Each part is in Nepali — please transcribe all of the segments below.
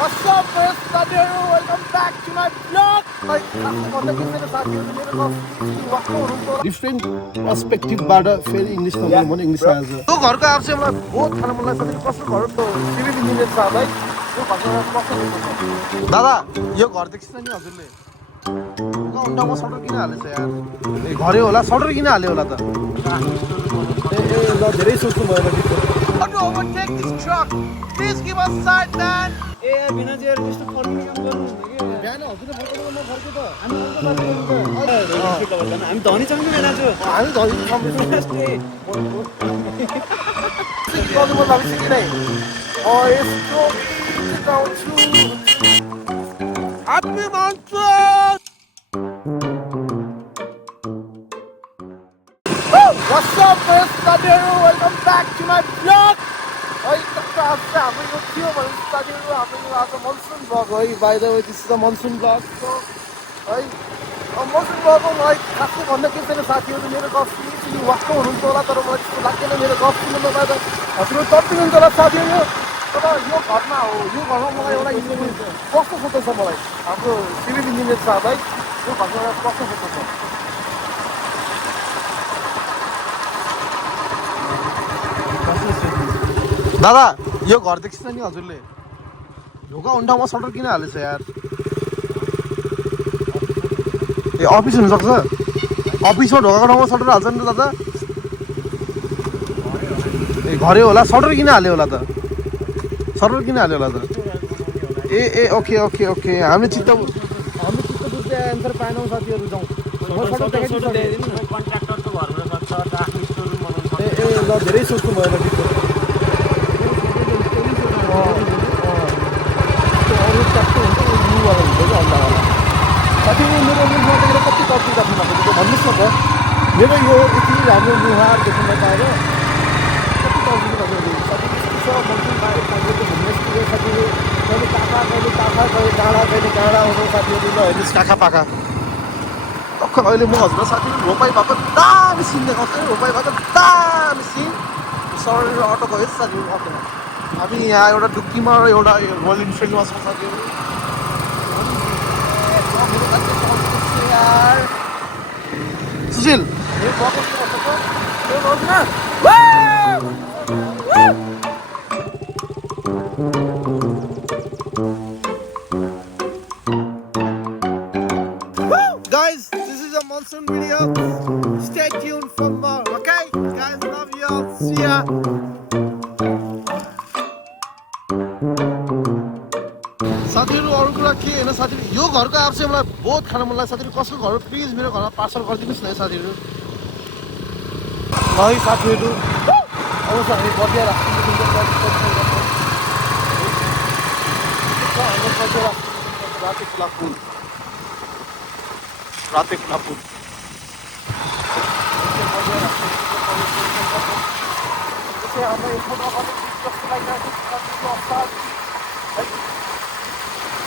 What's up, guys? साथीहरु, welcome back to my vlog. Different पर्सपेक्टिभबाट फेरि इङ्ग्लिस नबोल्नु भने इङ्ग्लिस आएछ त्यो घरको आफ चाहिँ मलाई बहुत खान मन लाग्छ कसको घर सिभिल इन्जिनियर छ भाइ त्यो घरको कस्तो दादा यो घर देख्छ नि हजुरले उन्डामा सटर किन हालेछ यार ए घरै होला सटर किन हाल्यो होला त ए ल धेरै सोच्नु भयो होला How to overtake this truck? Please give us side, man. ए बिनाजीहरु त्यस्तो फर्किने काम गर्नुहुन्छ के बिहान हजुरले फर्काउनु म फर्के त हामी धनी छौँ कि बिनाजु हामी धनी छौँ गर्नु मन लाग्छ कि नै यस्तो गाउँछु Happy Monsoon! What's up, guys? साथीहरु, welcome back to my vlog. हाम्रो यो थियो भने साथीहरु हाम्रो यो आज मनसुन भ्लग है by the way this is the monsoon vlog so है मनसुन भ्लगमा मलाई खासै भन्न के छैन साथीहरु मेरो गफ सुनि वाक्क हुनुहुन्छ होला तर मलाई त्यस्तो लाग्दैन मेरो गफ सुन्नु नपाए त हजुरहरु तर्पिनुहुन्छ होला साथीहरु तर यो घरमा हो यो घरमा मलाई एउटा इन्जिनियर कस्तो फोटो छ मलाई हाम्रो सिभिल इन्जिनियर छ भाइ यो घरमा एउटा कस्तो फोटो छ दादा यो घर देख्छ नि हजुरले ढोका उन्ठाउमा सटर किन हालेछ यार ए अफिस हुनसक्छ अफिसमा ढोकाको ठाउँमा सटर हाल्छ नि त दादा ए घरै होला सटर किन हाल्यो होला त सटर किन हाल्यो होला त ए ओके ओके ओके हामी चित्त बुझ्दै एन्सर पाएनौँ साथीहरू जाउँ ए ल धेरै सोच्नु भयो होला साथी मेरो मुखबाट कति कति राख्नु भएको थियो भन्नुहोस् न त मेरो यो यति राम्रो मुहार देख्न पाएर कति कति भएको साथी साथीहरू कहिले काखा कहिले डाँडा कहिले डाँडा हुनु साथीहरू ल हेर्नुहोस् काखा पाखा टक्क अहिले म हजुर साथीहरू रोपाई भएको दामी सिन देखाउँछ रोपाई भएको दामी सिन सर अटो गयो साथीहरू अटोमा हामी यहाँ एउटा डुक्कीमा र एउटा रोयल इनफिल्डमा छौँ साथीहरू Sushil Guys, this is a monsoon video. Stay tuned for more. Okay, guys, love you all. See ya. साथीहरू अरू कुरा के होइन साथीहरू यो घरको आफ चाहिँ मलाई बहुत खान मन लाग्छ साथीहरू कसको घर प्लिज मेरो घरमा पार्सल गरिदिनुहोस् न है साथीहरू है साथीहरू अब हामी बढिया राते खुला पुल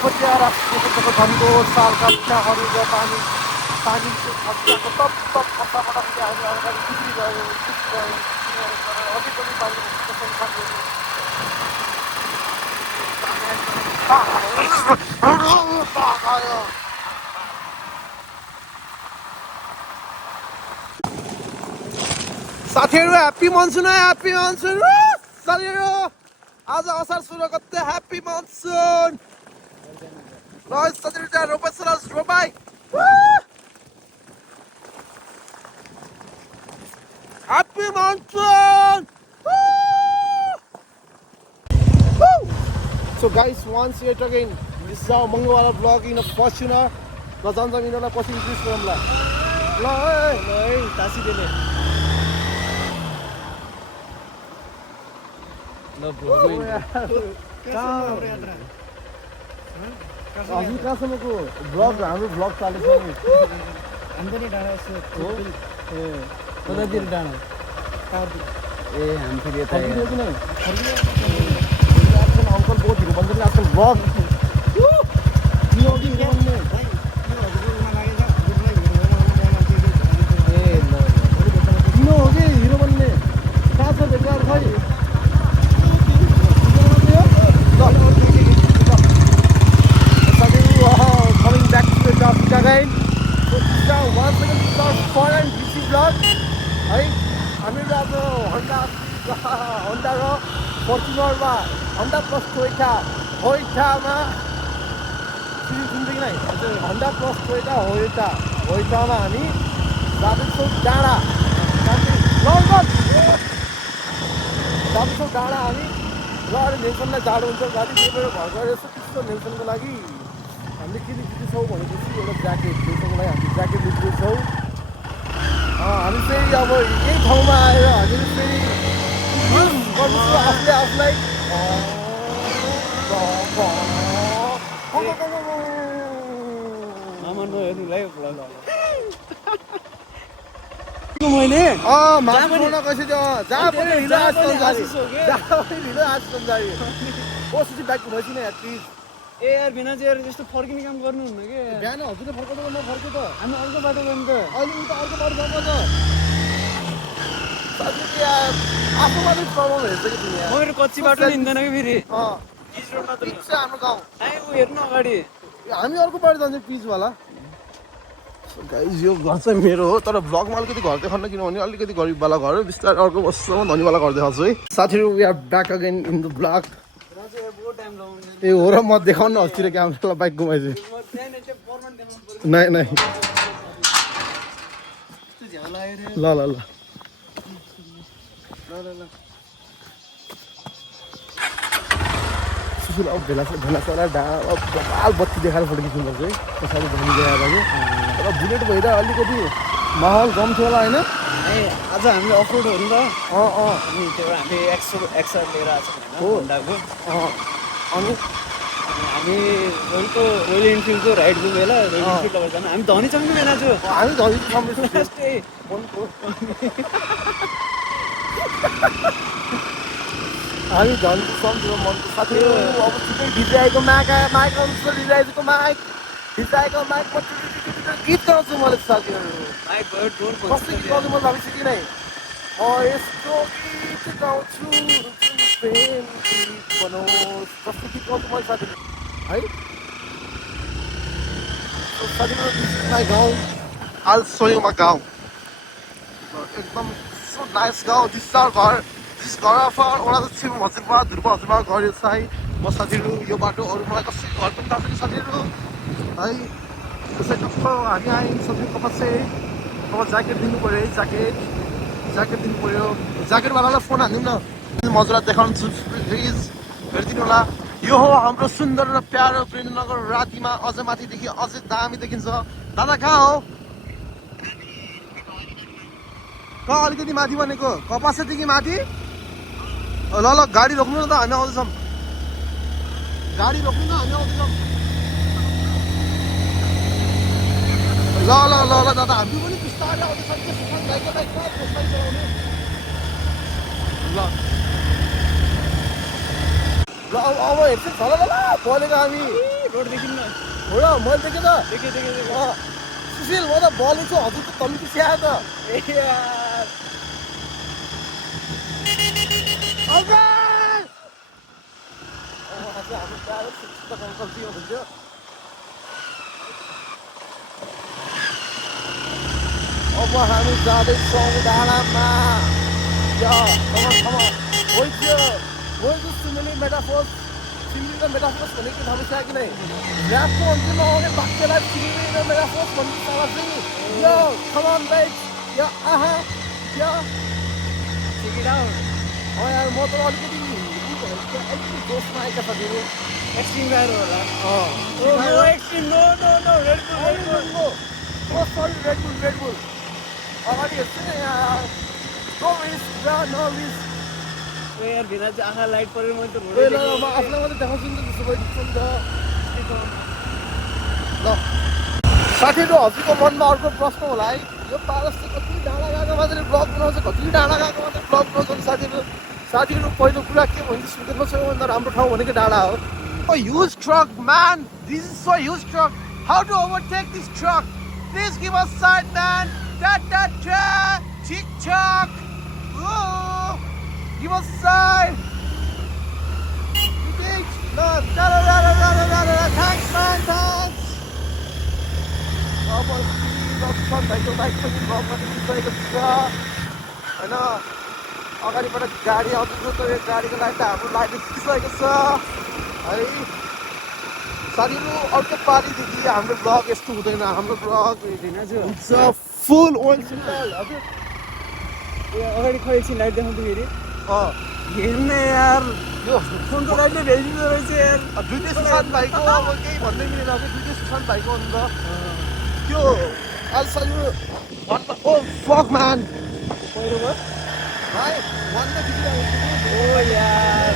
ठन्डो साल कक्षाहरू र पानीको खर्चाको तप खर्चाबाट हामी अगाडि बिग्रिरह्यो अझै पनि पानी साथीहरू ह्याप्पी मनसुन साथीहरू आज असार 16 गते ह्याप्पी मनसुन Guys, साथीहरू त्यहाँ रोपाई सरास रोपाई Happy Monsoon! So guys, once yet again, this is our Mangawala vlog in a Fortuner. ल जान्छ मिनोलाई पछि इन्ट्रेस्ट गरौँला ल है तासिदेले ल हजुर कहाँसम्मको ब्लग हाम्रो ब्लग चालेको छ नि हामी डाँडा हो ए कतातिर डाँडा ए हामी फेरि यता अङ्कल बहुत हिरो भन्छ नि आजकल ब्लग किन हो कि हिरो बन्ने कहाँ छ भेटघाट खै होन्डा र फर्चुनरमा होन्डा प्लस टोयोटामा सुन्छु कि नै होन्डा प्लस टोयोटामा हामी जाँदैछौँ डाँडा जाँदैछौँ डाँडा हामी ल अहिले नेल्सनलाई जाडो हुन्छ गाडी त्यही भएर घर गएर यसो त्यस्तो नेल्सनको लागि हामीले के लिँदैछौँ भनेपछि एउटा ज्याकेट नेल्सनको लागि हामी ज्याकेट लिँदैछौँ हामी फेरि अब यही ठाउँमा आएर हामीले फेरि गर्दैछौँ आफूले आफूलाई मामा नहेर्नु ल मैले माथि छोड्न कसरी जहाँ पनि ढिलो आज सन्जारी कसरी बाइक घुमाइसिन यार प्लिज ए यार बिना चाहिँ यार त्यस्तो फर्किने काम गर्नुहुन्न कि बिहान हजुरले फर्काउँदा म फर्केँ त हामी अर्को बाटो गयौँ त अहिले उता अर्को बाटो जाऊँ त साथी यार आफूमा पनि प्रब्लम हेर्छ कि तिमी यार मेरो कच्ची बाटो हिँड्दैन कि फेरि पिच रोडमा त हाम्रो गाउँ ऊ हेर्नु अगाडि हामी अर्को बाटो जान्छौँ पिचवाला गाइज यो घर चाहिँ मेरो हो तर भ्लगमा अलिकति घर देखाउन किनभने अलिकति गरिबवाला घर हो बिस्तारै अर्को वर्षसम्म धनीवाला घर देखाउँछु है साथीहरू we are back again in the blog ए हो र म देखाउन अस्तिर क्यामेरालाई बाइक घुमाइछु नै नै ल ल ल सुशील अब भेलासरा बबाल बत्ती देखाएर फोटो खिच्नुपर्छ है पछाडि भनी गएर कि तर बुलेट भएर अलिकति माहौल कम थियो होला होइन ए आज हामीले अफरोड हो नि त अनि त्यो हामी एक्सर लिएर आएको छौँ होइन होन्डाको अनि हामी रोयल इनफिल्डको राइडको बेला रोयल इनफिल्ड लगेर जानु हामी धनी छौँ कि बेला छु हामी धनी छौँ फर्स्टै हामी झन् सम्झौँ मनको साथीहरू अब छिटै भिजाएको माइक अनुसार भिजाएको माइक गीत गाउँछु मैले साथीहरू कस्तो गीत गाउँछु मैले भाबिछु कि नै म यस्तो गीत गाउँछु प्रेम गीत बनोस् कस्तो गीत गाउँछु मैले साथीहरू है साथीहरू गाउँ आज सोयमा गाउँ एकदम नाइस गाउँ दिसार घर जिस घर अफर ओह्रालो छिम हजुरबा ध्रुव हजुरबा घर यो चाहिँ म साथीहरू यो बाटो अरू मलाई कसै घर पनि थाहा छैन साथीहरू है त्यसै कस्तो हामी आयौँ साथीहरू कपासे अब ज्याकेट दिनु पऱ्यो है ज्याकेट दिनु पऱ्यो ज्याकेटवालालाई फोन हालिदिउँ न मजुलाई देखाउँछु प्लिज हेरिदिनु होला यो हो हाम्रो सुन्दर र प्यारो प्रेमनगर रातिमा अझ माथिदेखि अझै दामी देखिन्छ दादा कहाँ हो कहाँ अलिकति माथि भनेको कपासेदेखि माथि ल ल गाडी रोक्नु न त हामी आउँदैछौँ गाडी रोक्नु न हामी आउँदैछौँ ल ल ल ल दादा हामी पनि बिस्तारै आउँदैछौँ ल ल अब हेर्छु ल ल ल बोलेको हामी रोड देखिन्न हो र मैले देखेँ त देखेँ सुशील म त बोलेको हजुर त तल पिछे आयो त ए यार अब हामी जाँदैछौँ डाँडामा तिमीले मेटाफोर्स भनेको थाहा छ कि नै ऱ्यापको अन्त्यमा आउने वाक्यलाई तिमीले मेटाफोर्स भन्ने थाहा छ नि यो कमान बाइक यो आहा यो check it out यार म त अलिकति जोसमा आएका साथीहरू एक्सट्रिम गायर होला no extreme no Red Bull Red Bull अगाडि हेर्छु नि यार नो रिस्क नो रिस्क ए यार बिना चाहिँ आँखा लाइट परेर मैले त म आफूलाई मात्रै देखाउँछु नि त त्यसो भए ल साथीहरू हजुरको मनमा अर्को प्रश्न होला है यो पारस चाहिँ कति डाँडा गएको मात्रै ब्लग बनाउँछ कति डाँडा गएको मात्रै ब्लग बनाउँछ साथीहरू पहिलो कुरा के भन्छ सुकेरमा सबैभन्दा राम्रो ठाउँ भनेको डाँडा हो huge truck man this is so huge truck how to overtake this truck please give us side man ठिक give us side. Thanks man, thanks. अब भाइको बाइक पनि ब्लगमा देखिसकेको छ होइन अगाडिबाट गाडी आउँदैछ तर यो गाडीको लाइट त हाम्रो लाइट खिचिसकेको छ है साथीहरू। अर्को पालिदेखि हाम्रो ब्लग यस्तो हुँदैन, हाम्रो ब्लग हुन्छ फुल ओइल सिन्टल हजुर। अगाडि खै एकछिन लाइट देखाउँदाखेरि हेर्ने यार यो फोनको लाइटले भेजिँदो रहेछ यार। दुइटै सुशान्त भाइको अब केही भन्दै मिलेन कि दुइटै सुशान्त भाइको अन्त त्यो आज साथीहरू भन्न ओ फक म्यान पहिरो भयो भाइ भन्न खिचिरहेको ओ यार।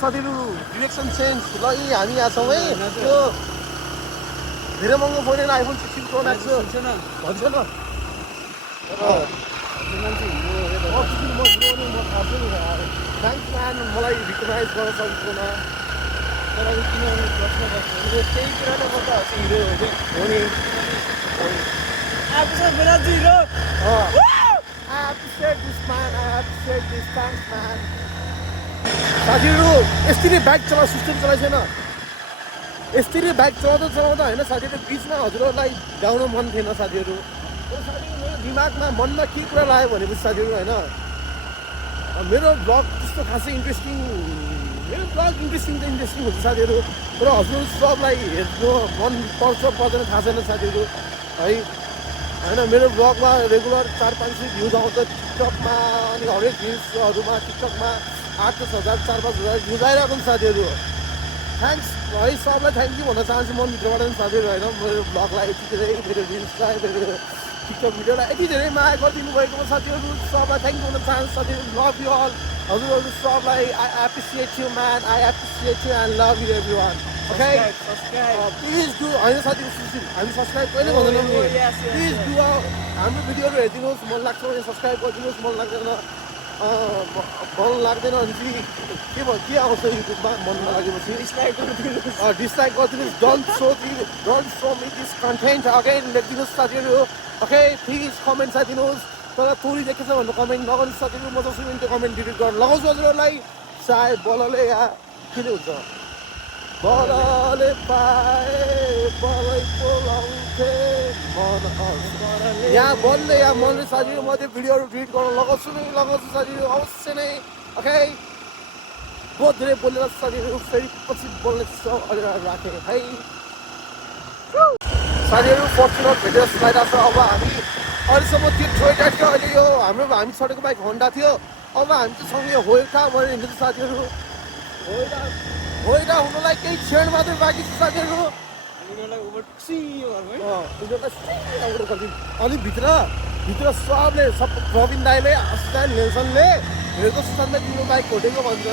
साथीहरू डिरेक्सन चेन्ज ल यी हामी यहाँ छौँ है। त्यो धेरै महँगो फोन होइन आइफोन 16 प्रो म्याक्स हो हुन्छ न भन्छ न थ्याङ्क्स म्यान मलाई रिकगनाइज गर्न सकेकोमा। तर अब किनभने प्रश्न गर्छ त्यही कुराले गर्दा हिरो हो नि आएको छ बेला hero. I appreciate this man, I appreciate this, thanks man। साथीहरू यसरी बाइक चलाउ सिस्टम चलाइछैन, यसरी बाइक चलाउँदा होइन साथीहरू बिचमा हजुरहरूलाई गाउन मन थिएन साथीहरू। साथीहरू मेरो दिमागमा मनमा के कुरा लाग्यो भनेपछि साथीहरू होइन मेरो ब्लग त्यस्तो खासै इन्ट्रेस्टिङ, मेरो ब्लग इन्ट्रेस्टिङ हुन्छ साथीहरू। तर हजुर सबलाई हेर्नु मन पर्छ पर्दैन थाहा छैन साथीहरू है होइन। मेरो ब्लगमा रेगुलर 400-500 भ्युज आउँछ टिकटकमा, अनि हरेक रिल्सहरूमा टिकटकमा 8-10,000 4-5,000 भ्युज आइरहेको छ साथीहरू। थ्याङ्क्स है सबलाई थ्याङ्क यू भन्न चाहन्छु मनभित्रबाट पनि साथीहरू होइन। मेरो ब्लगलाई यति धेरै मेरो रिल्सलाई मेरो टिकटक भिडियोलाई यति धेरै माया गरिदिनु भएकोमा साथीहरू सबलाई थ्याङ्क यू भन्न चाहन्छु साथीहरू। लभ यु अल हजुरहरू सबलाई। I appreciate you man, I appreciate you and love you every one. Okay please do होइन साथीहरू हामी सब्सक्राइब कहिले भन्दैनौँ नि, प्लिज डु हाम्रो भिडियोहरू हेरिदिनुहोस्। मन लाग्छ भने सब्सक्राइब गरिदिनुहोस्, मन लाग्दैन भने फेरि के आउँछ युट्युबमा मन नलागेपछि डिसलाइक गरिदिनुहोस्। Don't show me this content again लेखिदिनुहोस् साथीहरू। ओके प्लिज कमेन्ट साइदिनुहोस्। तर तोरी देखेछ भनेर कमेन्ट नगर्नुहोस् साथीहरू। म जसरी त्यो कमेन्ट डिलिट गर्न लगाउँछु हजुरहरूलाई। सायद बलले या के हुन्छ बलले पाए बलै बोलाउँथे यहाँ बलले या मनले साथीहरू म त्यो भिडियोहरू डिलिट गर्न लगाउँछु साथीहरू अवश्य नै। ओके बहुत धेरै बोलेर साथीहरू फेरि पछि बोल्ने राखेँ है साथीहरू। फर्चुनर भेटेर सुनाइरहेको छ। अब हामी अहिलेसम्म त्यो टोयोटा थियो, अहिले यो हामी छोडेको बाइक होन्डा थियो। अब हामी चाहिँ सँगै होइटा भनेर हिँड्दैछ साथीहरू। होइटा हुनुलाई केही क्षण मात्रै बाँकी छ साथीहरू। अलिक भित्र सबले सब प्रवीण दाईले आशिष नेल्सनले हेरेको सुशान्तलाई तिम्रो बाइक घोटेको भन्छ।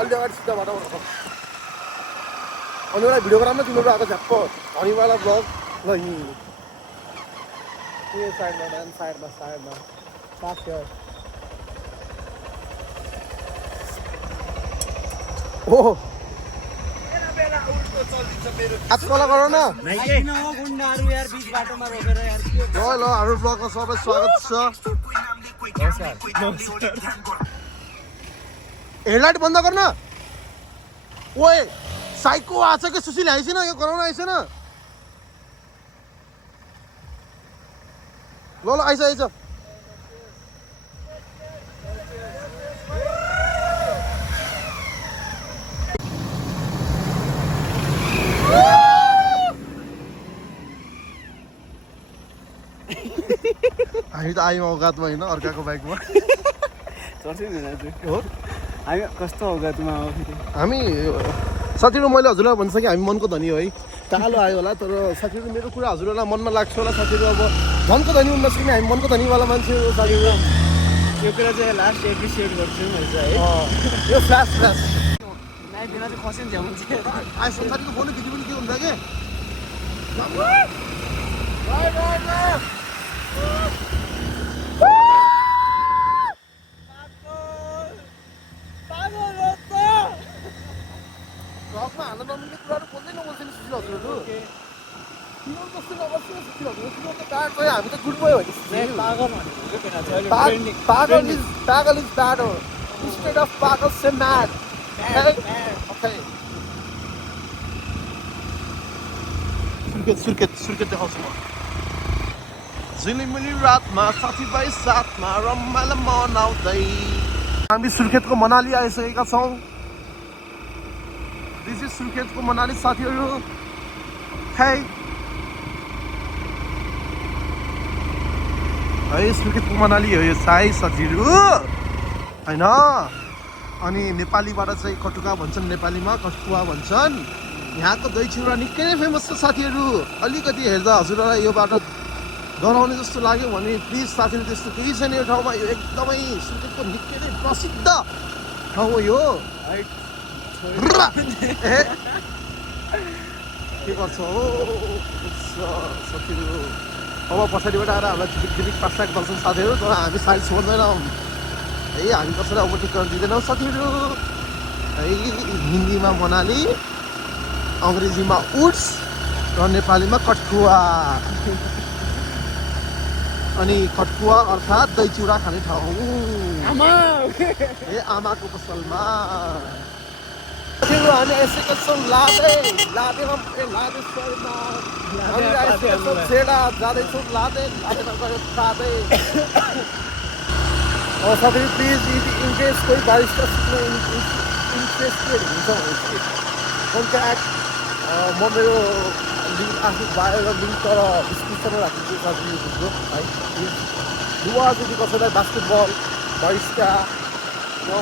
अलि अगाडि सिधा बाटो अनि एउटा भिडियो राम्रो तिमीहरू आएको झ्याप्प धनीवाला ब्लग ल यो साइडमा ओहो आजकल गर न ल हाम्रो ब्लगमा सबै स्वागत छ। हेडलाइट बन्द गर्न ओए साइको आछ कि सुशील आइसेन यो गराउन आइसेन ल आइस हामी त आयौँ औकातमा होइन अर्काको बाइकमा हो। हामी कस्तो औकातमा हो हामी साथीहरू मैले हजुरलाई भनिसकेँ हामी मनको धनी हो है। टालो आयो होला तर साथीहरू मेरो कुरा हजुरहरूलाई मनमा लाग्छ होला साथीहरू। अब धनको धनी हुन नसक्ने हामी मनको धनीवाला मान्छे हो साथीहरू। यो कुरा चाहिँ लास्ट एप्रिसिएट गर्छु मैले चाहिँ है। यो फ्ल्यास नाइदिन चाहिँ खस्यो नि झ्याउनु चाहिँ आइ संसारको फोन दिदी पनि के हुन्छ कि ब्लगमा हाल्न नमिल्ने कुराहरू बोल्दै नबोल्छ नि सुशील हजुरहरू। तिम्रो जस्तो नबस्नु सुशील हजुरहरू। तिम्रो त ब्याड भयो हामी त गुड भयो होइन। पागल इज ब्याड हो इन्स्टेड अफ पागल से म्याड Okay? Okay. सुर्खेत देखाउँछु म झिलिमिली रातमा साथीभाइ साथमा रमाइलो मनाउँदै हामी सुर्खेतको मनाली आइसकेका छौँ दिस इज सुर्खेतको मनाली साथीहरू है सुर्खेतको मनाली हो यो साथीहरू होइन अनि नेपालीबाट चाहिँ कटुका भन्छन् नेपालीमा कटुवा भन्छन् यहाँको दही चिउरा निकै नै फेमस छ साथीहरू अलिकति हेर्दा हजुरहरूलाई यो बाटो डराउने जस्तो लाग्यो भने प्लिज साथीहरू त्यस्तो केही छैन यो ठाउँमा यो एकदमै सुर्खेतको निकै नै प्रसिद्ध ठाउँ हो यो के गर्छ हो साथीहरू अब पछाडिबाट आएर हामीलाई झिलिक पास गर्छन् साथीहरू तर हामी साइड छोड्दैनौँ है हामी कसैलाई ओभरटेक गर्न दिँदैनौँ साथीहरू है हिन्दीमा मनाली अङ्ग्रेजीमा उड्स र नेपालीमा कठुवा अनि कठुवा अर्थात् दही चिउरा खाने ठाउँ ए आमाको पसलमा हामी आइसकेका छौँ लादेमा हामी आइसकेका छौँ छेडा जाँदैछौँ लादेमा गएर साथै साथै प्लिज इनकेस कोही बारिसका सिक्न इन्ट्रेस्टेड हुन्छ भने चाहिँ कन्ट्याक्ट म मेरो लिङ्क आफू बाएर लिङ्क तर डिस्क्रिप्सनमा राखिदिन्छु साथी युट्युबको है युवा যদি कसैलाई बास्केटबल बारिसका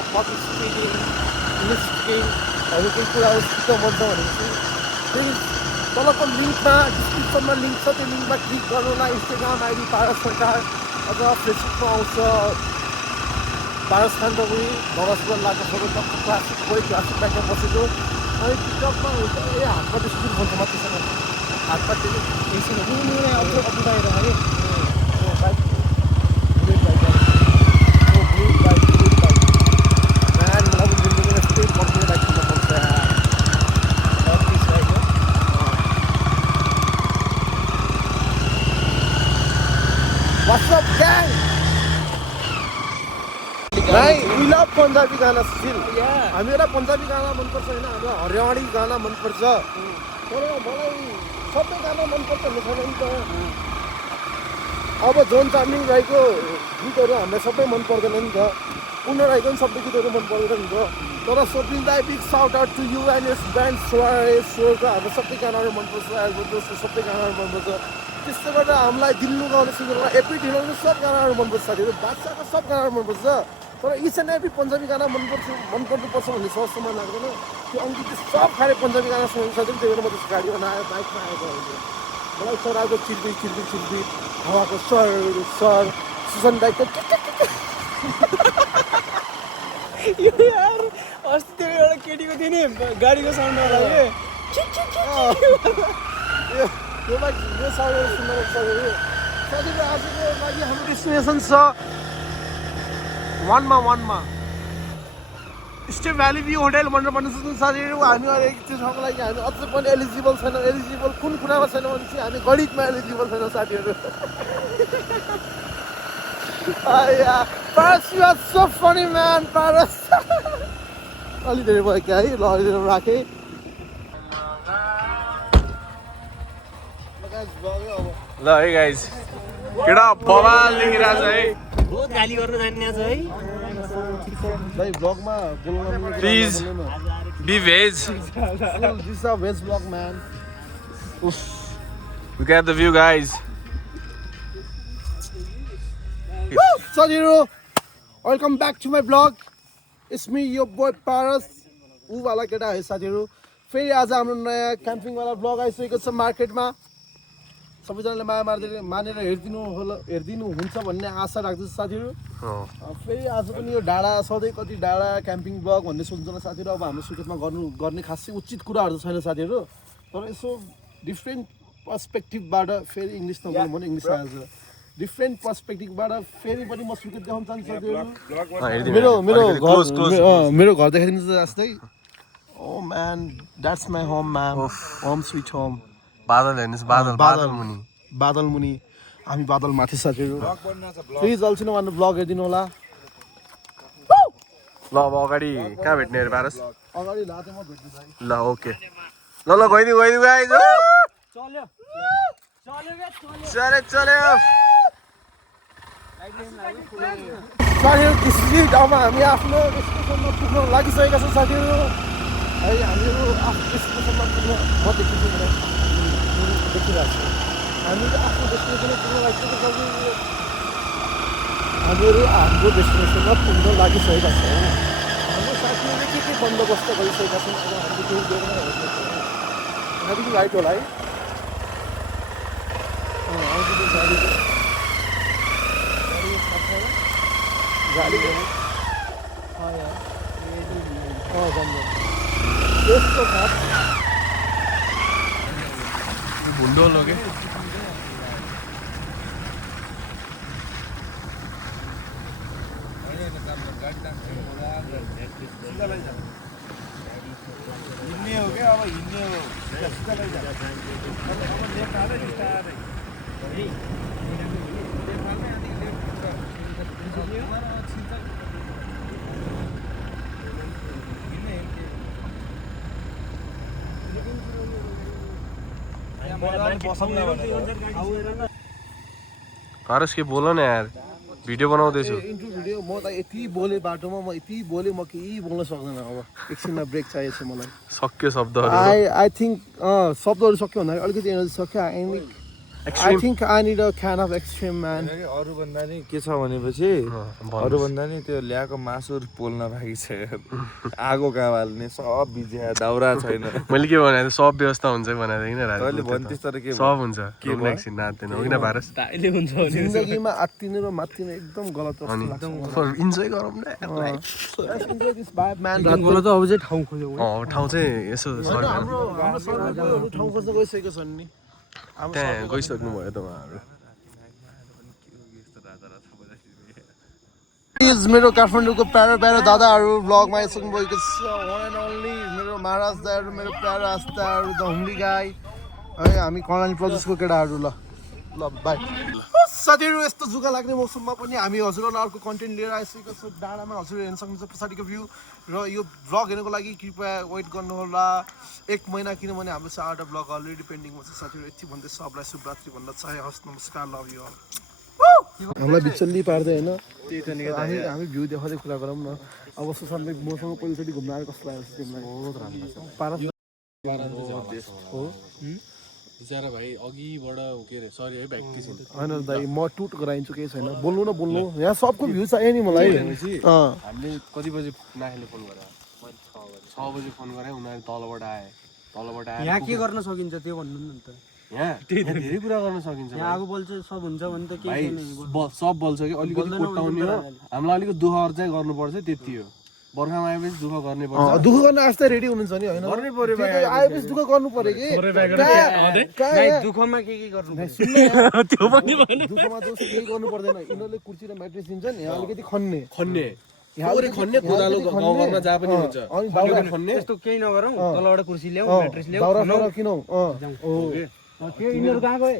पब्लिक स्पिकिङ इङ्ग्लिस स्पिकिङहरू केही कुराहरू सिक्न मन छ भनेपछि फेरि तलको लिङ्कमा डिस्क्रिप्सनमा लिङ्क छ त्यो लिङ्कमा क्लिक गर्नुलाई इन्स्टाग्राम आइडी पारस सरकार अथवा फेसबुकमा आउँछ पारस खान पनि नरसगढ लाग्छ सबै क्लासिक कोही क्लासिक ब्यागमा बसेको अनि टिकटकमा हुन्छ ए हातमा स्कुल भन्छ मात्रै छैन हातमा त्यो What's up, gang? We love Punjabi गाना स्टिल हामीलाई पन्जाबी गाना मनपर्छ होइन हाम्रो हरियाणी गाना मनपर्छ तर मलाई सबै गाना मनपर्छ नि छैन नि त अब जोन चार्मिङ राईको गीतहरू हामीलाई सबै मन पर्दैन नि त पूर्ण राईको पनि सबै गीतहरू मन पर्दैन नि त तर स्वप्निल दाई big shout out to you and यस ब्यान्ड स्वरको हाम्रो सबै गानाहरू मनपर्छ दोस्रो सबै गानाहरू मनपर्छ त्यस्तो गर्दा हामीलाई दिल्लु गाउने सिङ्गरलाई एपी ढिलाउने सब गानाहरू मनपर्छ साथीहरू बादशाहको सब गानाहरू मनपर्छ तर इच एन्ड एभ्री पन्जाबी गाना मनपर्नुपर्छ भन्ने सहजसम्म लाग्दैन त्यो अङ्कित सब खाले पन्जाबी गाना सुनाउनु सक्दैन त्यही भएर म त्यस गाडीमा नआएर बाइकमा आएको मलाई चराको चिल्बी हावाको सर सुसन दाइको यो यार अस्ति त्यो एउटा केटीको थियो नि गाडीको साउन्ड लाग्यो यो साउन्डहरू सुन्न सक्यो साथीहरू आजको लागि हाम्रो डेस्टिनेसन छ वानमा स्टे भ्याली भ्यू होटेल भनेर भन्न सक्छौँ साथीहरू हामी अहिले त्यो ठाउँको लागि हामी अझै पनि एलिजिबल छैन एलिजिबल कुन कुरामा छैन भने चाहिँ हामी गणितमा एलिजिबल छैन साथीहरू Paras you are so funny man Paras अलि धेरै भयो क्या है ल अलि राखेँ ल है गाइज केटा बवाल देखिरहेको छ है बहुत गाली गर्न जान्ने छ है भाइ ब्लगमा बोल्नु प्लिज बी भेज दिस अ भेज blog man look at the view guys साथीहरू welcome back to my blog it's me यो बोय पारस ऊवाला केटा है साथीहरू फेरि आज हाम्रो नयाँ क्याम्पिङवाला ब्लग आइसकेको छ मार्केटमा सबैजनाले माया मानेर हेरिदिनु हुन्छ भन्ने आशा राख्दछु साथीहरू फेरि आज पनि यो डाँडा सधैँ कति डाँडा क्याम्पिङ ब्लग भन्ने सोच्छ साथीहरू अब हाम्रो सुर्खेतमा गर्ने खासै उचित कुराहरू त छैन साथीहरू तर यसो डिफ्रेन्ट पर्सपेक्टिभबाट फेरि इङ्ग्लिस नगर्नु भने इङ्ग्लिस आएछ डिफ्रेन्ट पर्सपेक्टिभबाट फेरि पनि म सुर्खेत देखाउन चाहन्छु साथीहरू मेरो घर देखाइदिनु जस्तै oh man that's my home man home sweet home बादल हेर्नुहोस् बादल मुनि हामी बादल माथि साथीहरू प्लिज अल्छिन भन्नु ब्लग हेरिदिनु होला ल अब अगाडि कहाँ भेट्ने अरे पारस अगाडि लाते म भेट्छु भाइ ल ओके ल ल गइदिउँ गाइज चल्यो चल्यो चल्यो साथीहरू किसिम अब हामी आफ्नो डेस्टिनेसनमा पुग्न लागिसकेका छौँ साथीहरू है हामीहरू आफ्नो डेस्टिनेसनमा पुग्न म देखिरहेको छु हामीले आफ्नो डेस्टिनेसनमा पुग्न लागिसकेका छौँ हामीहरू हाम्रो डेस्टिनेसनमा पुग्न लागिसकेका छौँ हाम्रो साथीहरूले के बन्दोबस्त गरिसकेका छन् अब हामीले केही गरेर हेर्नेछौँ यहाँदेखि राइट होला है आउँदैछ गाडी यस्तो खास भुन्डो लगे हिँड्ने हो क्या अब हिँड्ने हो पारस के बोल न यार भिडियो बनाउँदैछु इन्ट्रो भिडियो म त यति बोलेँ बाटोमा म यति बोलेँ म केही बोल्न सक्दैन अब एकछिनमा ब्रेक चाहिएको छ मलाई सक्यो शब्दहरू आई थिङ्क शब्दहरू सक्यो भन्दाखेरि अलिकति एनर्जी सक्यो I think I need a can of extreme man अरू भन्दा नि के छ भनेपछि अरू भन्दा नि त्यो ल्याएको मासु पोल्न बाँकी छ आगो कहाँ बाल्ने सब बिज्या दाउरा छैन मैले के भने सब व्यवस्था हुन्छ भनेर किन तैँले भन्थिस् तर के सब हुन्छ के एकछिन नाच्दैन हो किन पारस जिन्दगीमा आत्तिनु र मात्तिनु एकदम गलत अनि इन्जोय गरौँ न ठाउँ चाहिँ यसो ठाउँ खोज्न गइसकेको छन् नि त्यहाँ गइसक्नु भयो त उहाँहरू मेरो काठमाडौँको प्यारो प्यारो दादाहरू भ्लगमा आइसक्नु भएको छ वान एन्ड ओन्ली मेरो महाराज दाहरू मेरो प्यारो आस्ताहरू द हुम्ली गाई है हामी कर्णाली प्रदेशको केटाहरू ल बाई साथीहरू यस्तो जुगा लाग्ने मौसममा पनि हामी हजुरहरूलाई अर्को कन्टेन्ट लिएर आइसकेको छौँ डाँडामा हजुर हेर्न सक्नुहुन्छ पछाडिको भ्यू र यो भ्लग हेर्नको लागि कृपया वेट गर्नुहोला 1 महिना किनभने हाम्रो 4वटा भ्लग अलरेडी पेन्डिङमा छ साथीहरू यति भन्दै सबलाई शुभरात्रि भन्न चाहे हस् नमस्कार लभ यु अल हामीलाई बिचल्ली पार्दै होइन हामी भ्यू देखाउँदै कुरा गरौँ न अब सुशान्त मसँग पहिलोचोटि घुम्न आएर कस्तो लागेको छ तिमीलाई पारस हो बिचारा भाइ अघिबाट के अरे सरी है ब्याक होइन दाइ म टुट गराइन्छु केही छैन बोल्नु न बोल्नु यहाँ सबको भ्यू चाहियो नि मलाई हामीले कति बजी नाखेले फोन गरे 6 बजी फोन गरे उनीहरू तलबाट आए यहाँ के गर्न सकिन्छ त्यो भन्नु न त यहाँ धेरै कुरा गर्न सकिन्छ यहाँ आगो बल्छ सब हुन्छ भने त के सब बल्छ कि अलिकति कोट्टाउने हो हामीलाई अलिकति दुःख चाहिँ गर्नुपर्छ त्यति हो बर्खामा आएपछि दुःख गर्नै पर्छ दुःख गर्न आस्था रेडी हुनुहुन्छ नि होइन गर्नै पर्यो आएपछि दुःख गर्नु पर्यो कि दुःखमा के गर्नु त्यो पनि भएन दुःखमा दोष केही गर्नु पर्दैन यिनीहरूले कुर्सी र म्याट्रेस दिन्छन् यहाँ अलिकति खन्ने खन्ने कोदालो गाउँघरमा जहाँ पनि हुन्छ अनि दाउरा खन्ने त्यस्तो केही नगरौँ तलबाट कुर्सी ल्याऊ म्याट्रेस ल्याऊ दाउरा साउरा किनौ के यिनीहरू कहाँ गए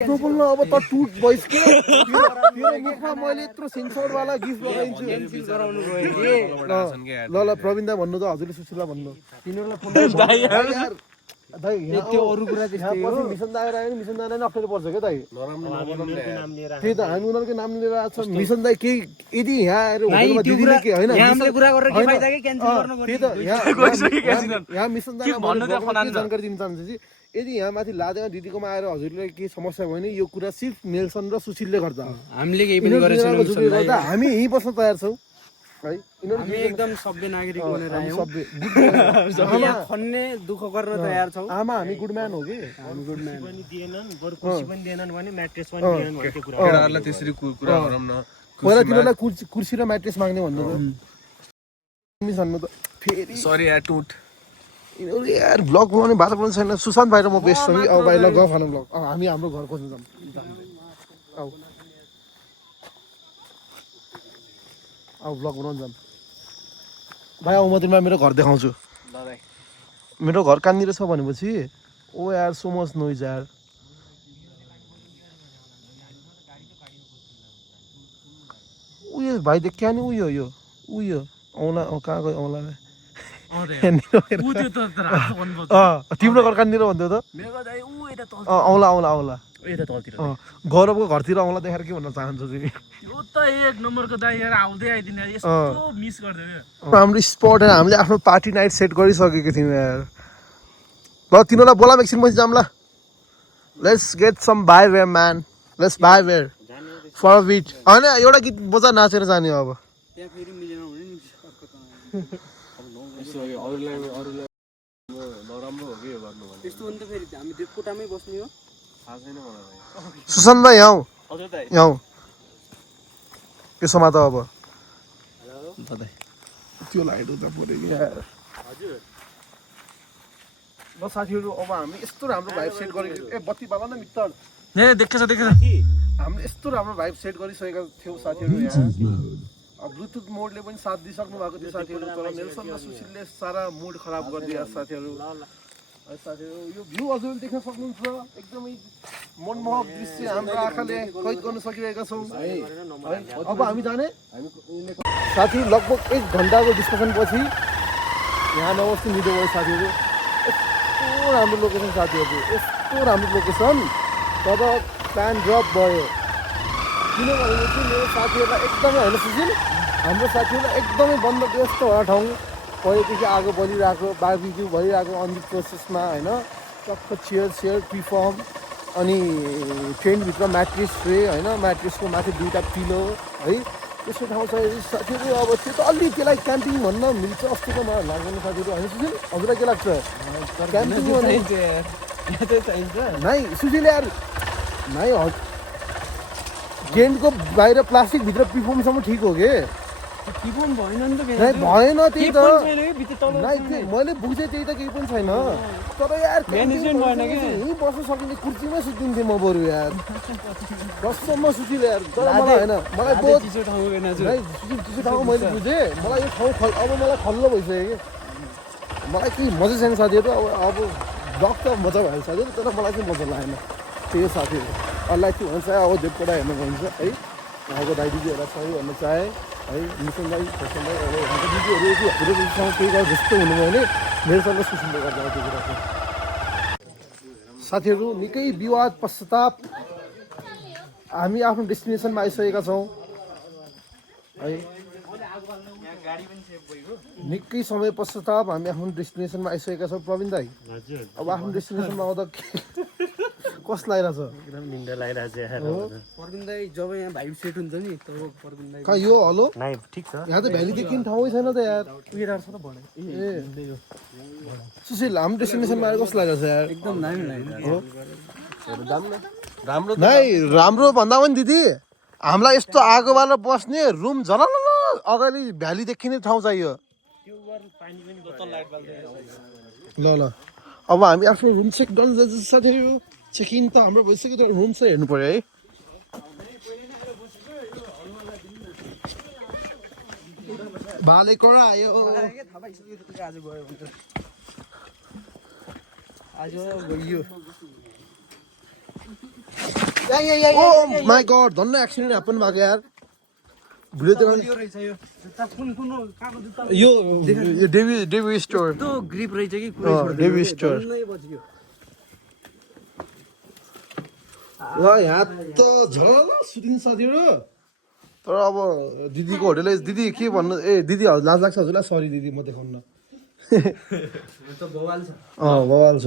बोल्न अब त टुट भइस के तेरो मुखमा मैले यत्रो सेन्सर वाला गिफ्ट लगाइन्छु ल प्रवीण दा भन्नु त हजुरले सुशीला भन्नु तिनीहरूलाई फोन दाइ त्यो अरू कुरा त्यस्तै हो मिसन दाइ आयो नि मिसन दाइलाई नि अप्ठ्यारो पर्छ क्या दाइ त्यही त हामी उनीहरूको नाम लिएर आएको छ मिसन दाइ केही यदि यहाँ आएर होटलमा दिदीले के होइन त्यही त यहाँ मिसन दाइ जानकारी दिन चाहन्छु कि यदि यहाँ माथि लादेमा दिदीकोमा आएर हजुरले केही समस्या भयो भने यो कुरा सिर्फ नेल्सन र सुशीलले गर्दा हामीले केही पनि गरेको हामी यहीँ बस्न तयार छौँ है हामी एकदम सभ्य नागरिक बनेर आयौँ खन्ने दुःख गर्न तयार छौँ आमा हामी गुड म्यान हो कि हामी गुड म्यान पनि दिएनन् बरु कुर्सी पनि दिएनन् भने म्याट्रेस पनि दिएनन् भन्ने कुरा केटाहरूलाई त्यसरी कुरा गरौँ न पहिला तिनीहरूलाई कुर्सी र म्याट्रेस माग्ने भन्नु त फेरि सरी यार टुट यिनीहरू यार भ्लग बनाउने बाटो पनि छैन सुशान्त भाइ र म बेस्ट छौँ कि अब भाइ ल गफ खानु भ्लग हामी हाम्रो घर खोज्नु जाऊँ अब भ्लग बनाउनु जाऊँ भाइ आऊ म तिमीलाई मेरो घर देखाउँछु मेरो घर कहाँनिर छ भनेपछि ओ यार सो मच नोइज यार ऊ भाइ देखिया नि उयो यो उयो औँला कहाँ गयो औँला तिम्रो घर कहाँनिर भन्थ्यो त औँला औँला औँला गौरवको घरतिर औँला देखाएर के भन्न चाहन्छौ तिमी हाम्रो स्पट हामीले आफ्नो पार्टी नाइट सेट गरिसकेको थियौँ यार ल तिनीहरूलाई बोला एकछिन पछि जाऊँ ल let's get some by where man let's by where for a bit होइन एउटा गीत बजा नाचेर जाने हो अब सुशान्त भाइ यहाँ यहाँ के समात अब त्यो लाइट उता पऱ्यो कि ल साथीहरू अब हामी यस्तो राम्रो भाइब सेट गरेको ए बत्ती बाला न मित्र देखेछ हामीले यस्तो राम्रो भाइब सेट गरिसकेका थियौँ साथीहरू यहाँ अब ब्लुटुथ मोडले पनि साथ दिइसक्नु भएको थियो साथीहरू तर नेल्सन र सुशीलले सारा मुड खराब गरिदियो साथीहरू साथीहरू यो भ्यू हजुर देख्न सक्नुहुन्छ एकदमै मनमोहक दृश्य हाम्रो आँखाले कैद गर्न सकिरहेका छौँ अब हामी जाने साथी लगभग 1 घन्टाको डिस्कसन पछि यहाँ नबस्नु मिठो भयो साथीहरू यस्तो राम्रो लोकेसन साथीहरू यस्तो राम्रो लोकेसन तब प्लान ड्रप भयो किनभने चाहिँ मेरो साथीहरूलाई एकदमै होइन सुशील हाम्रो साथीहरूलाई एकदमै बन्दोबस्त होला ठाउँ पहिलेदेखि आगो बलिरहेको बारबिक्यू भइरहेको अन दि प्रोसेसमा होइन टक्क चेयर प्रिफर्म अनि टेन्टभित्र म्याट्रेस ट्रे होइन म्याट्रेसको माथि 2टा पिलो है त्यस्तो ठाउँ छ साथीहरू अब त्यो त अलि त्यसलाई क्याम्पिङ भन्न मिल्छ जस्तो त मलाई लाग्दैन साथीहरू होइन सुशील हजुरलाई के लाग्छ क्याम्पिङ नाइ सुशील यार नाइ टेन्टको बाहिर प्लास्टिकभित्र प्रिफर्मसम्म ठिक हो कि भएन त्यही त मैले बुझेँ त्यही त केही पनि छैन तर यार यहीँ बस्न सकिने कुर्सीमै सुतिन्थेँ म बरु यार बस्सम्म सुतिल यार तर मलाई होइन मलाई चिसो ठाउँमा मैले बुझेँ मलाई यो ठाउँ अब मलाई खल्लो भइसक्यो कि मलाई केही मजा छैन साथीहरू अब ब्लग त मजा भयो साथीहरू तर मलाई चाहिँ मजा लागेन त्यही साथीहरू अरूलाई के भन्छ अब देवकोटा हेर्नु भन्छ है उहाँको दाइ दिदीहरूलाई सही भन्न चाहे है मिसन दाइ फर्सन दाइ अब उहाँको दिदीहरू यदि हजुरसँग केही गर्दा जस्तो हुनुभयो भने मेरोसँग सुसिँदै गर्दा त्यो कुरा चाहिँ साथीहरू निकै विवाद पश्चाताप हामी आफ्नो डेस्टिनेसनमा आइसकेका छौँ है निकै समय पश्चाताप हामी आफ्नो डेस्टिनेसनमा आइसकेका छौँ प्रवीण दाइ अब आफ्नो डेस्टिनेसनमा आउँदा कस्तो लागिरहेछ एकदम निन्दा लागिरहेको छ प्रवीण दाइ जब यहाँ भाइब सेट हुन्छ नि तब प्रवीण दाइ कहाँ यो हलो नाइ ठिक छ यहाँ त भ्यालीदेखि ठाउँै छैन त यार उयोहरू छ त भने ए सुशील हाम्रो डेस्टिनेसनमा आएर कस्तो लागिरहेछ यार एकदम दामी लागिरहेको राम्रो नाइ राम्रो भन्दा पनि दिदी हामीलाई यस्तो आगोबाट बस्ने रुम झलल अगाडि भ्याली देखिने ठाउँ चाहियो ल ल अब हामी आफ्नो रुम चेक गर्न जाँदैछ साथीहरू चेक इन त हाम्रो भइसक्यो तर रुम चाहिँ हेर्नु पर्यो है भाले कडा आयो आज गयो ओ माय गॉड धन्न एक्सिडेन्ट ह्यापन भएको यार भिडियो यो डेभी स्टोर त्यो ग्रिप रहेछ कि डेभी स्टोर ल यहाँ त झल सुटिङ साथीहरू तर अब दिदीको होटेलले दिदी के भन्नु ए दिदी लाज लाग्छ हजुरलाई सरी दिदी म देखाउनु न बवाल छ बवाल छ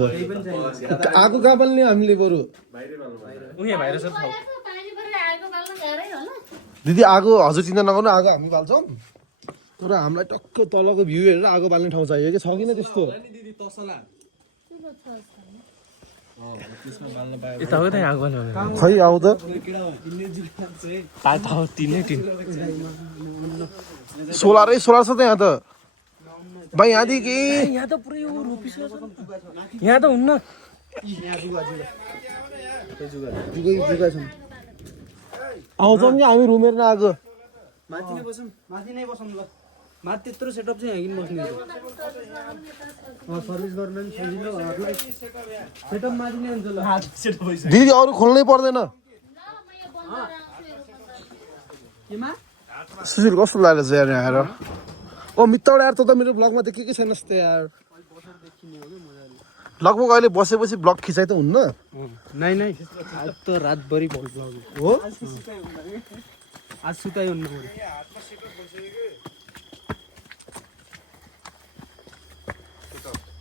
आगो कहाँ बाल्ने हामीले बरु दिदी आगो हजुर चिन्ता नगर्नु आगो हामी बाल्छौँ तर हामीलाई टक्क तलको भ्यू हेरेर आगो बाल्ने ठाउँ चाहियो कि छ किन त्यस्तो खै आऊ त सोलरै सोलर छ त यहाँ त भाइ यहाँदेखि यहाँ त पुरै रोपिस यहाँ त हुन्न आउँछौँ कि हामी रुम हेर्न आगो माथि नै बसौँ ल माथि त्यत्रो सेटअप चाहिँ यहाँ किन बस्ने सर्भिस गर्न पनि सजिलो घरलाई सेटअप माथि नै हुन्छ ल दिदी अरू खोल्नै पर्दैन केमा सुशील कस्तो लागेको छ यार यहाँ आएर ओ मित्रबाट यार त मेरो ब्लगमा देखेकै छैनस् त यार लगभग अहिले बसेपछि ब्लग खिचाइ त हुन्न नै आज त रातभरि ब्लग हो आज सुताइ हुन्न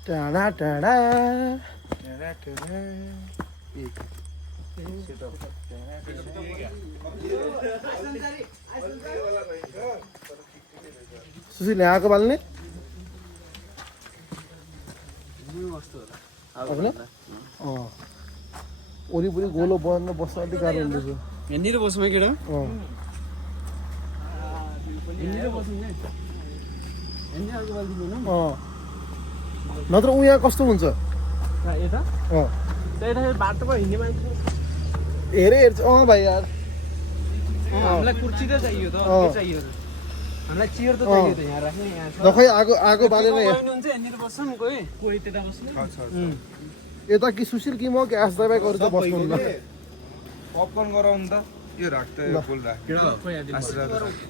टाढा टाढा सुशील यहाँ आएको बाल्ने वरिपरि गोलो बन्न बस्न अलिक गाह्रो हुँदैछ यहाँनिर बसौँ केटा नत्र ऊ यहाँ कस्तो हुन्छ यता बाटोमा हिँड्ने मान्छे हेरे हेर्छ भाइ यार हामीलाई कुर्सी त चाहियो त के चाहियो हामीलाई चेयर त चाहियो त यहाँ राख्ने यहाँ छ खै आगो बालेर हुन्छ यहाँनिर बस्छौँ कोही त्यता बस्ने यता कि सुशील कि म कि आस दबाईहरू त बस्नुहुन्न पपकर्न गराउनु त यो राख्छ यो फुल राख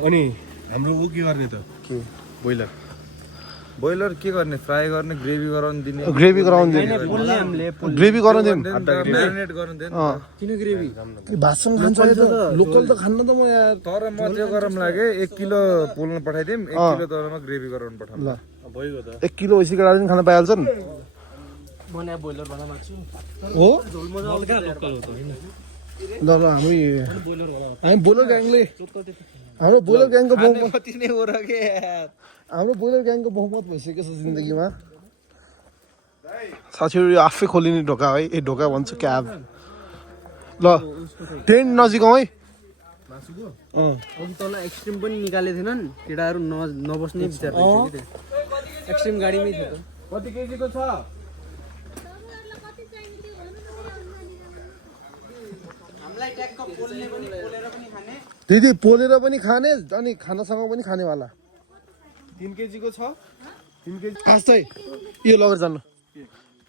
अनि हाम्रो ऊ के गर्ने त के बोइलर बोइलर के गर्ने फ्राई गर्ने ग्रेभी गराउनु दिने ग्रेभी गराउनु दिने ग्रेभी गराउनु दिने म्यारिनेट गर्नु दिने किन ग्रेभी भातसँग खान्छ लोकल त खान्न त म यार तर म त्यो गरम लागे 1 किलो पोल्न पठाइदिम 1 किलो तरमा ग्रेभी गराउनु पठाउँ ल भइगयो त 1 किलो ओसी केटाले पनि खान पाइहाल्छन् बनाए बोइलर वाला माछु हो झोल मजा हल्का लोकल हो त हैन ल हामी बोइलर वाला बोलर ग्याङले हाम्रो बोलर ग्याङको बहुमत कति नै हो र के यार हाम्रो बोलर ग्याङको बहुमत भइसकेको छ जिन्दगीमा साथीहरू यो आफै खोलिने ढोका है ए ढोका भन्छ क्याब ल टेन्ट नजिक है अघि तल एक्सट्रिम पनि निकालेको थिएनन् केटाहरू नबस्ने विचार एक्सट्रिम गाडीमै थियो त कति केजीको छ दिदी पोलेर पनि खाने अनि खानासँग पनि खानेवाला 3 केजीको छ 3 केजी खास्तै यो लगेर जानु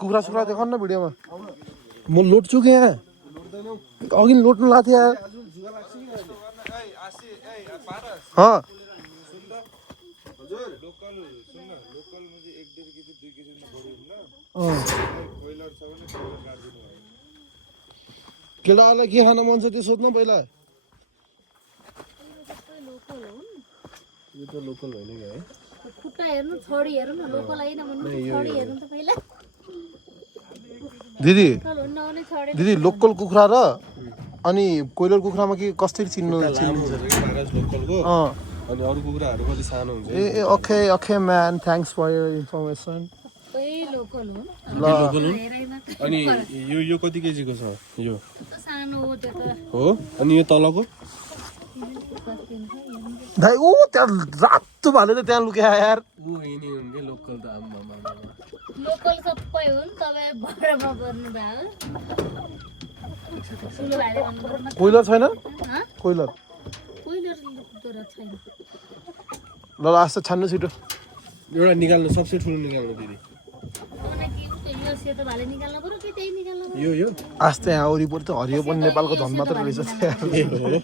कुखुरा सुखुरा देखाउनु न भिडियोमा म लोट्छु क्या अघि लोट्नु लाग्थ्यो यार केटाहरूलाई के खान मन छ त्यो सोध्नु पहिला यो त लोकल होइन क्या है खुट्टा हेर्नु छोडी हेर्नु न लोकल होइन भन्नु छोडी हेर्नु त पहिला दिदी लोकल हुन्न भने छोडी दिदी लोकल कुखुरा र अनि कोइलर कुखुरामा के कसरी चिन्नु लोकलको अँ अनि अरू कुखुराहरू कति सानो हुन्छ ए okay okay man thanks for your information सबै लोकल हो ल हेराइमा त अनि यो कति केजीको छ यो सानो हो त्यो त हो अनि यो तलको भाइ ऊ त्यहाँ रातो भाले त त्यहाँ लुक्या यार ऊ यिनी हुन्थे लोकल त आम्मा लोकल सबै हो नि तपाईँ भरमा गर्नु भयो ठुलो भाले भन्नु कोइलर छैन हँ कोइलर कोइलर तर छैन ल आस्ते छान्नु छिटो एउटा निकाल्नु सबसे ठुलो निकाल्नु दिदी मलाई के यो सेतो भाले निकाल्नु पर्यो कि त्यही निकाल्नु पर्यो यो आस्ते यहाँ वरिपरि त हरियो पनि नेपालको धन मात्र रहेछ त्यहाँ निकाल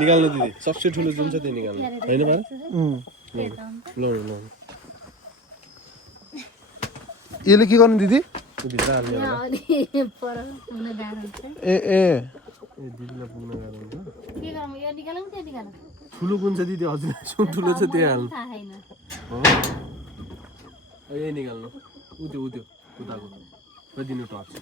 निकाल्नु दिदी सबसे ठुलो जुन छ त्यो निकाल्नु होइन बार ल ल यसले के गर्नु दिदी त्यो भित्र हाल्ने यहाँ अलि पर हुन गाह्रो हुन्छ ए ए दिदीलाई पुग्न गाह्रो हुन्छ के गरौँ यो निकालौँ त्यो निकालौँ ठुलो कुन छ दिदी हजुर जुन ठुलो छ त्यही हाल्नु थाहा छैन हो यही निकाल्नु उ त्यो उताको दिनु टर्च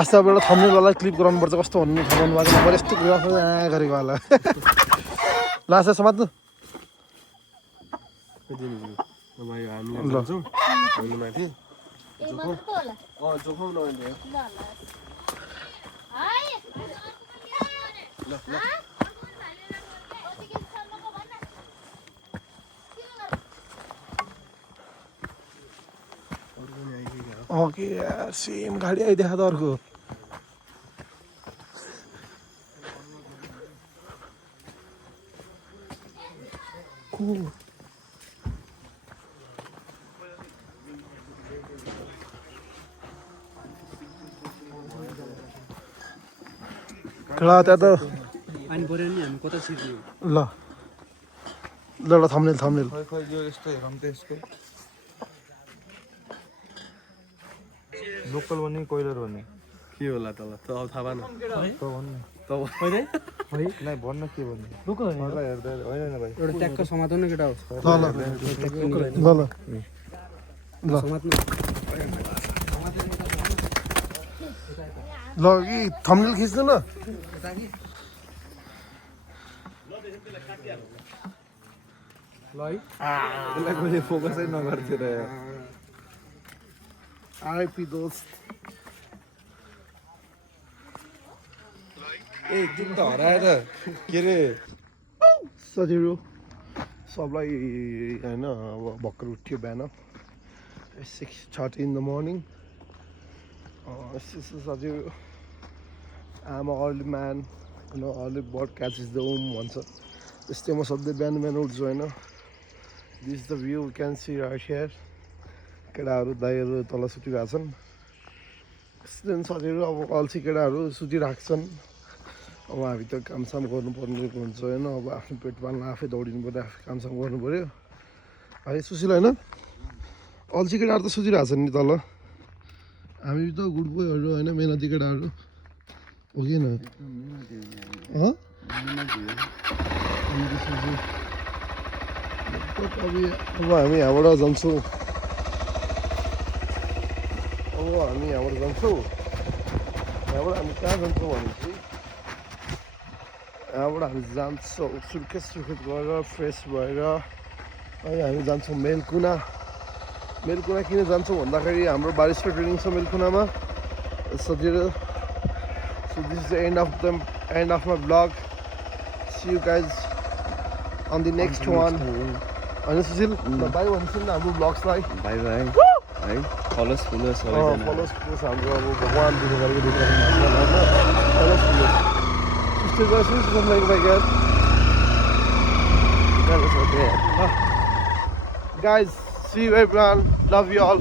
आस्ते अब एउटा थम्बनेलवाला क्लिप गराउनुपर्छ कस्तो भन्नु थाहा भएको नम्बर यस्तो कुरा गरेको होला लास्ट समात्नु भाइ हामी जान्छौँ हामी माथि ए मात्र त होला जोखाउन अहिले ल ल हाय ल ल ओके यार सेम गाडी आइदेखा त अर्को cool. केटा त्यहाँ त पानी पऱ्यो नि हामी कता छिर्ने ल ल ल थम्नेल थम्नेल खै खै यो यस्तो हेरौँ त यसको लोकल भन्ने कोइलर भन्ने के होला तल त अब थाहा भएन त भन्नु तब नै भन्न के भन्ने मलाई हेर्दा होइन होइन भाइ एउटा ट्याक्क समात्नु न केटा हो ल ल ल ल समात्नु ल कि थम्नेल खिच्नु न त्यसलाई कहिले फोकसै नगर्थ्यो र आइपी दोस्त ए जुन त हराएर के अरे सजिलो सबलाई होइन अब भर्खर उठ्यो बिहान 6:30 in the morning सजिलो आम अर्ली म्यान होइन early bird catches the home भन्छ त्यस्तै म सधैँ बिहान बिहान उठ्छु होइन this the view can see right here केटाहरू दाइहरू तल सुतिरहेको छन् त्यस्तै सजिलो अब अल्छी केटाहरू सुतिरहेको छन् अब हामी त कामसाम गर्नुपर्ने हुन्छ होइन अब आफ्नो पेट पाल्न आफै दौडिनु पऱ्यो आफै कामसाम गर्नु पऱ्यो है सुशील होइन अल्छी केटाहरू त सुतिरहेको छन् नि तल हामी त गुड बोयहरू होइन मेहनती केटाहरू हो कि अब हामी यहाँबाट जान्छौँ यहाँबाट हामी कहाँ जान्छौँ भनेपछि यहाँबाट हामी जान्छौँ सुर्खेत गरेर फ्रेस भएर अनि हामी जान्छौँ मेलकुना किन जान्छौँ भन्दाखेरि हाम्रो बारिस्टा ट्रेनिङ छ मेलकुनामा सजिलो so this is the end of my blog see you guys on the next one होइन सुशील बाई भन्छु नि हाम्रो ब्लग्सलाई बाई बाई है फलोस फुलोस सबैजना फलोस हाम्रो अब भगवान् दिनु गरेको फलोस फुलोस something like that. Guys, see you everyone. Love you all.